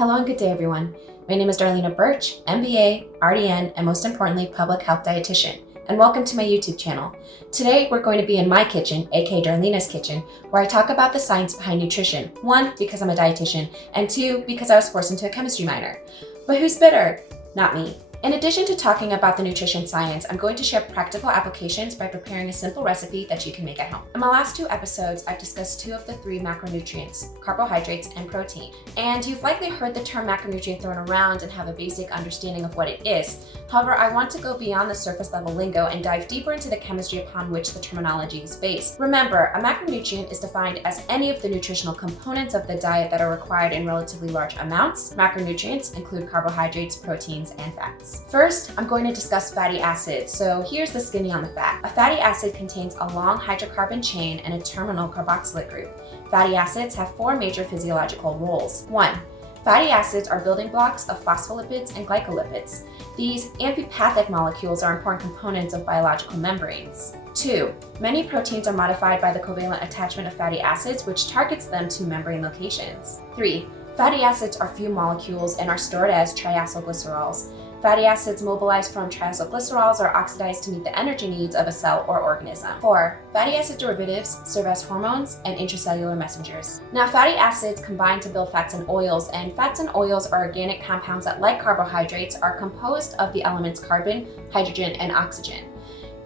Hello and good day, everyone. My name is Darlena Birch, MBA, RDN, and most importantly, public health dietitian, and welcome to my YouTube channel. Today, we're going to be in my kitchen, aka Darlena's kitchen, where I talk about the science behind nutrition. One, because I'm a dietitian, and two, because I was forced into a chemistry minor. But who's bitter? Not me. In addition to talking about the nutrition science, I'm going to share practical applications by preparing a simple recipe that you can make at home. In my last two episodes, I've discussed two of the three macronutrients, carbohydrates and protein. And you've likely heard the term macronutrient thrown around and have a basic understanding of what it is. However, I want to go beyond the surface level lingo and dive deeper into the chemistry upon which the terminology is based. Remember, a macronutrient is defined as any of the nutritional components of the diet that are required in relatively large amounts. Macronutrients include carbohydrates, proteins, and fats. First, I'm going to discuss fatty acids. So here's the skinny on the fat. A fatty acid contains a long hydrocarbon chain and a terminal carboxylate group. Fatty acids have four major physiological roles. 1. Fatty acids are building blocks of phospholipids and glycolipids. These amphipathic molecules are important components of biological membranes. 2. Many proteins are modified by the covalent attachment of fatty acids, which targets them to membrane locations. 3. Fatty acids are few molecules and are stored as triacylglycerols. Fatty acids mobilized from triacylglycerols are oxidized to meet the energy needs of a cell or organism. 4. Fatty acid derivatives serve as hormones and intracellular messengers. Now, fatty acids combine to build fats and oils are organic compounds that, like carbohydrates, are composed of the elements carbon, hydrogen, and oxygen.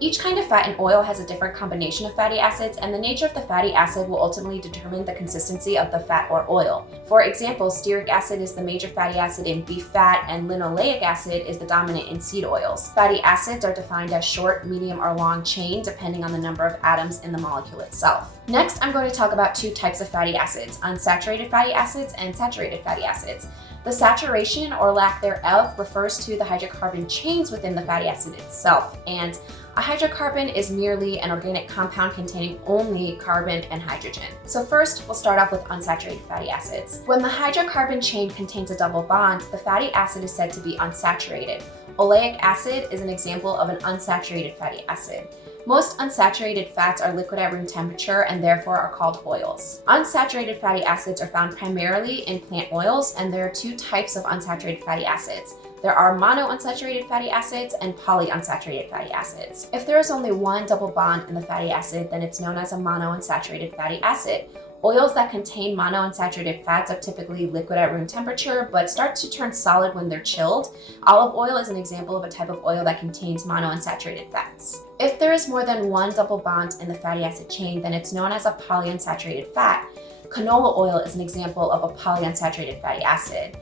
Each kind of fat and oil has a different combination of fatty acids, and the nature of the fatty acid will ultimately determine the consistency of the fat or oil. For example, stearic acid is the major fatty acid in beef fat, and linoleic acid is the dominant in seed oils. Fatty acids are defined as short, medium, or long chain, depending on the number of atoms in the molecule itself. Next, I'm going to talk about two types of fatty acids, unsaturated fatty acids and saturated fatty acids. The saturation or lack thereof refers to the hydrocarbon chains within the fatty acid itself, and a hydrocarbon is merely an organic compound containing only carbon and hydrogen. So first, we'll start off with unsaturated fatty acids. When the hydrocarbon chain contains a double bond, the fatty acid is said to be unsaturated. Oleic acid is an example of an unsaturated fatty acid. Most unsaturated fats are liquid at room temperature and therefore are called oils. Unsaturated fatty acids are found primarily in plant oils, and there are two types of unsaturated fatty acids. There are monounsaturated fatty acids and polyunsaturated fatty acids. If there is only one double bond in the fatty acid, then it's known as a monounsaturated fatty acid. Oils that contain monounsaturated fats are typically liquid at room temperature, but start to turn solid when they're chilled. Olive oil is an example of a type of oil that contains monounsaturated fats. If there is more than one double bond in the fatty acid chain, then it's known as a polyunsaturated fat. Canola oil is an example of a polyunsaturated fatty acid.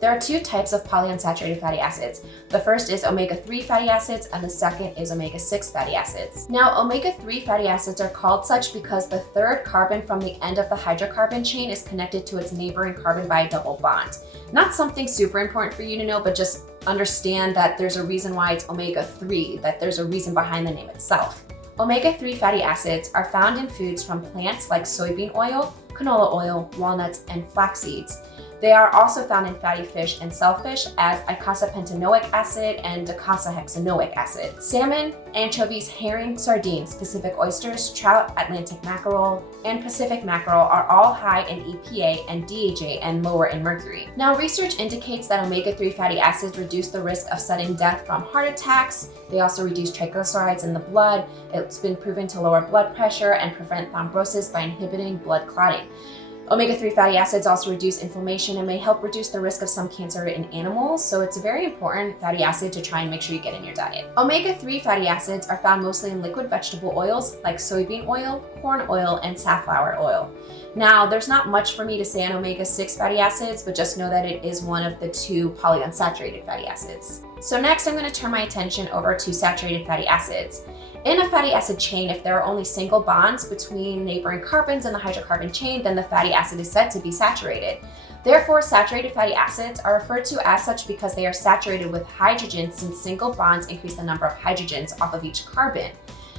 There are two types of polyunsaturated fatty acids. The first is omega-3 fatty acids, and the second is omega-6 fatty acids. Now, omega-3 fatty acids are called such because the third carbon from the end of the hydrocarbon chain is connected to its neighboring carbon by a double bond. Not something super important for you to know, but just understand that there's a reason why it's omega-3, that there's a reason behind the name itself. Omega-3 fatty acids are found in foods from plants like soybean oil, canola oil, walnuts, and flax seeds. They are also found in fatty fish and shellfish as eicosapentaenoic acid and docosahexaenoic acid. Salmon, anchovies, herring, sardines, Pacific oysters, trout, Atlantic mackerel, and Pacific mackerel are all high in EPA and DHA and lower in mercury. Now, research indicates that omega-3 fatty acids reduce the risk of sudden death from heart attacks. They also reduce triglycerides in the blood. It's been proven to lower blood pressure and prevent thrombosis by inhibiting blood clotting. Omega-3 fatty acids also reduce inflammation and may help reduce the risk of some cancer in animals, so it's a very important fatty acid to try and make sure you get in your diet. Omega-3 fatty acids are found mostly in liquid vegetable oils like soybean oil, corn oil, and safflower oil. Now, there's not much for me to say on omega-6 fatty acids, but just know that it is one of the two polyunsaturated fatty acids. So next, I'm going to turn my attention over to saturated fatty acids. In a fatty acid chain, if there are only single bonds between neighboring carbons in the hydrocarbon chain, then the fatty acid is said to be saturated. Therefore, saturated fatty acids are referred to as such because they are saturated with hydrogen, since single bonds increase the number of hydrogens off of each carbon.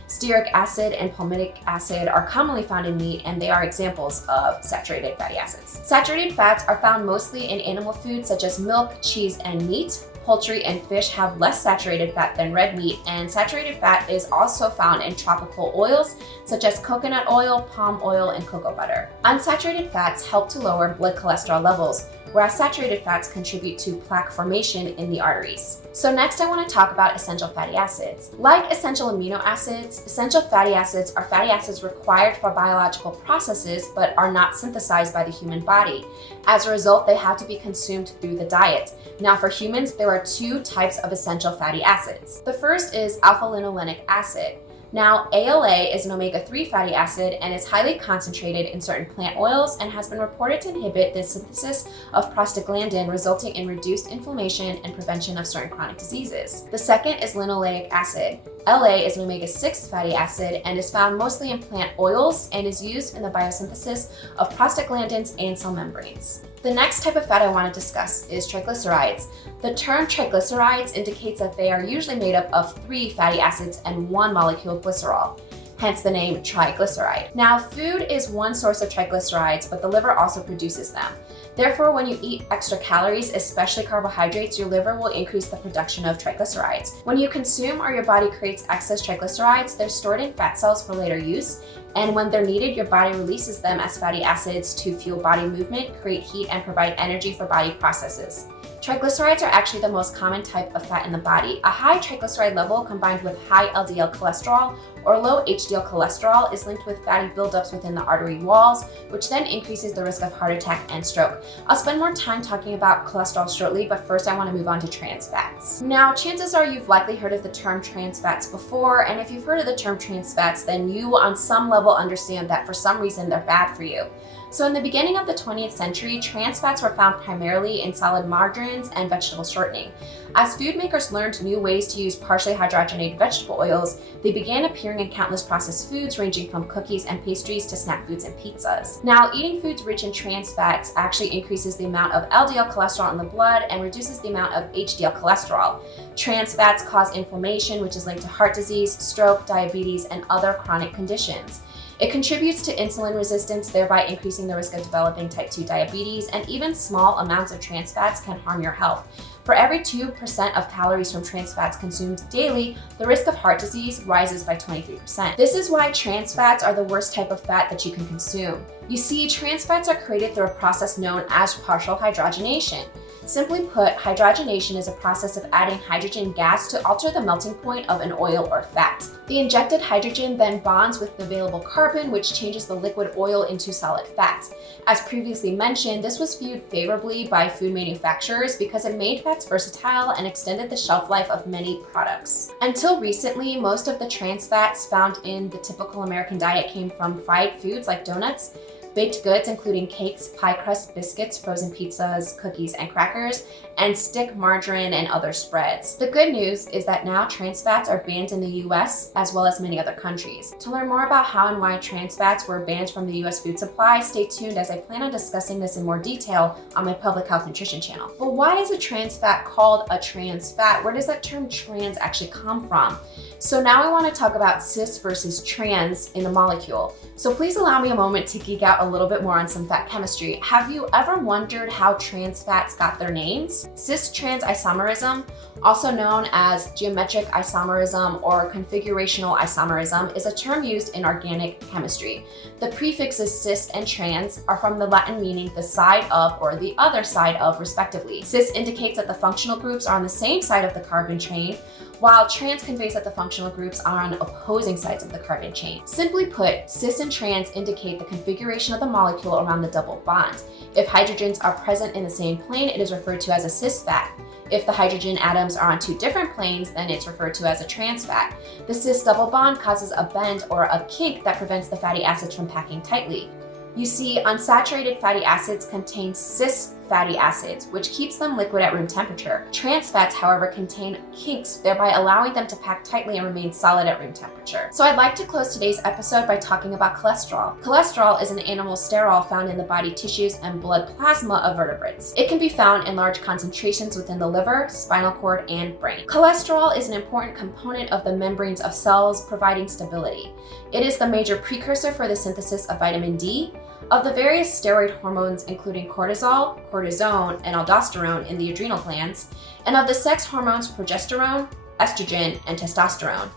Stearic acid and palmitic acid are commonly found in meat, and they are examples of saturated fatty acids. Saturated fats are found mostly in animal foods such as milk, cheese, and meat. poultry, and fish have less saturated fat than red meat, and saturated fat is also found in tropical oils such as coconut oil, palm oil, and cocoa butter. Unsaturated fats help to lower blood cholesterol levels, whereas saturated fats contribute to plaque formation in the arteries. So next I want to talk about essential fatty acids. Like essential amino acids, essential fatty acids are fatty acids required for biological processes but are not synthesized by the human body. As a result, they have to be consumed through the diet. Now for humans, there are two types of essential fatty acids. The first is alpha-linolenic acid. Now, ALA is an omega-3 fatty acid and is highly concentrated in certain plant oils and has been reported to inhibit the synthesis of prostaglandin, resulting in reduced inflammation and prevention of certain chronic diseases. The second is linolenic acid. LA is an omega-6 fatty acid and is found mostly in plant oils and is used in the biosynthesis of prostaglandins and cell membranes. The next type of fat I want to discuss is triglycerides. The term triglycerides indicates that they are usually made up of 3 fatty acids and 1 molecule of glycerol, hence the name triglyceride. Now, food is one source of triglycerides, but the liver also produces them. Therefore, when you eat extra calories, especially carbohydrates, your liver will increase the production of triglycerides. When you consume or your body creates excess triglycerides, they're stored in fat cells for later use, and when they're needed, your body releases them as fatty acids to fuel body movement, create heat, and provide energy for body processes. Triglycerides are actually the most common type of fat in the body. A high triglyceride level combined with high LDL cholesterol or low HDL cholesterol is linked with fatty buildups within the artery walls, which then increases the risk of heart attack and stroke. I'll spend more time talking about cholesterol shortly, but first I want to move on to trans fats. Now, chances are you've likely heard of the term trans fats before, and if you've heard of the term trans fats, then you on some level understand that for some reason they're bad for you. So in the beginning of the 20th century, trans fats were found primarily in salad margarines and vegetable shortening. As food makers learned new ways to use partially hydrogenated vegetable oils, they began appearing in countless processed foods ranging from cookies and pastries to snack foods and pizzas. Now, eating foods rich in trans fats actually increases the amount of LDL cholesterol in the blood and reduces the amount of HDL cholesterol. Trans fats cause inflammation, which is linked to heart disease, stroke, diabetes, and other chronic conditions. It contributes to insulin resistance, thereby increasing the risk of developing type 2 diabetes, and even small amounts of trans fats can harm your health. For every 2% of calories from trans fats consumed daily, the risk of heart disease rises by 23%. This is why trans fats are the worst type of fat that you can consume. You see, trans fats are created through a process known as partial hydrogenation. Simply put, hydrogenation is a process of adding hydrogen gas to alter the melting point of an oil or fat. The injected hydrogen then bonds with the available carbon, which changes the liquid oil into solid fat. As previously mentioned, this was viewed favorably by food manufacturers because it made fats versatile and extended the shelf life of many products. Until recently, most of the trans fats found in the typical American diet came from fried foods like donuts, baked goods including cakes, pie crust, biscuits, frozen pizzas, cookies, and crackers, and stick margarine and other spreads. The good news is that now trans fats are banned in the US as well as many other countries. To learn more about how and why trans fats were banned from the US food supply, stay tuned as I plan on discussing this in more detail on my public health nutrition channel. But why is a trans fat called a trans fat? Where does that term trans actually come from? So now I want to talk about cis versus trans in the molecule. So please allow me a moment to geek out a little bit more on some fat chemistry. Have you ever wondered how trans fats got their names? Cis-trans isomerism, also known as geometric isomerism or configurational isomerism, is a term used in organic chemistry. The prefixes cis and trans are from the Latin meaning the side of or the other side of, respectively. Cis indicates that the functional groups are on the same side of the carbon chain, while trans conveys that the functional groups are on opposing sides of the carbon chain. Simply put, cis and trans indicate the configuration of the molecule around the double bond. If hydrogens are present in the same plane, it is referred to as a cis fat. If the hydrogen atoms are on 2 different planes, then it's referred to as a trans fat. The cis double bond causes a bend or a kink that prevents the fatty acids from packing tightly. You see, unsaturated fatty acids contain cis fatty acids, which keeps them liquid at room temperature. Trans fats, however, contain kinks, thereby allowing them to pack tightly and remain solid at room temperature. So I'd like to close today's episode by talking about cholesterol. Cholesterol is an animal sterol found in the body tissues and blood plasma of vertebrates. It can be found in large concentrations within the liver, spinal cord, and brain. Cholesterol is an important component of the membranes of cells, providing stability. It is the major precursor for the synthesis of vitamin D, Of the various steroid hormones, including cortisol, cortisone, and aldosterone in the adrenal glands, and of the sex hormones progesterone, estrogen, and testosterone.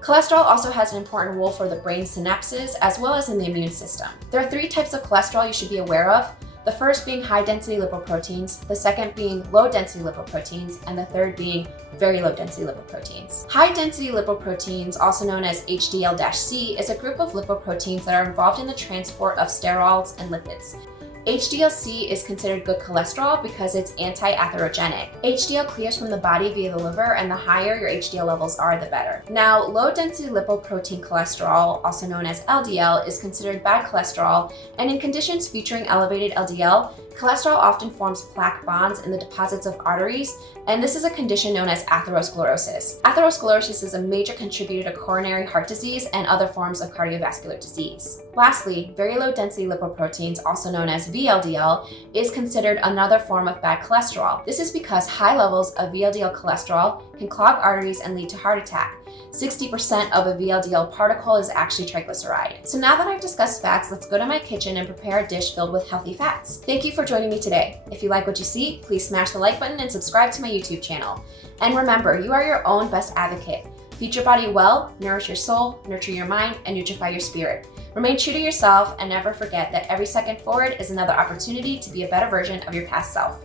Cholesterol also has an important role for the brain's synapses as well as in the immune system. There are 3 types of cholesterol you should be aware of. The first being high-density lipoproteins, the second being low-density lipoproteins, and the third being very low-density lipoproteins. High-density lipoproteins, also known as HDL-C, is a group of lipoproteins that are involved in the transport of sterols and lipids. HDL-C is considered good cholesterol because it's anti-atherogenic. HDL clears from the body via the liver, and the higher your HDL levels are, the better. Now, low-density lipoprotein cholesterol, also known as LDL, is considered bad cholesterol, and in conditions featuring elevated LDL, cholesterol often forms plaque bonds in the deposits of arteries, and this is a condition known as atherosclerosis. Atherosclerosis is a major contributor to coronary heart disease and other forms of cardiovascular disease. Lastly, very low density lipoproteins, also known as VLDL, is considered another form of bad cholesterol. This is because high levels of VLDL cholesterol can clog arteries and lead to heart attack. 60% of a VLDL particle is actually triglyceride. So now that I've discussed fats, let's go to my kitchen and prepare a dish filled with healthy fats. Thank you for joining me today. If you like what you see, please smash the like button and subscribe to my YouTube channel. And remember, you are your own best advocate. Feed your body well, nourish your soul, nurture your mind, and nutrify your spirit. Remain true to yourself and never forget that every second forward is another opportunity to be a better version of your past self.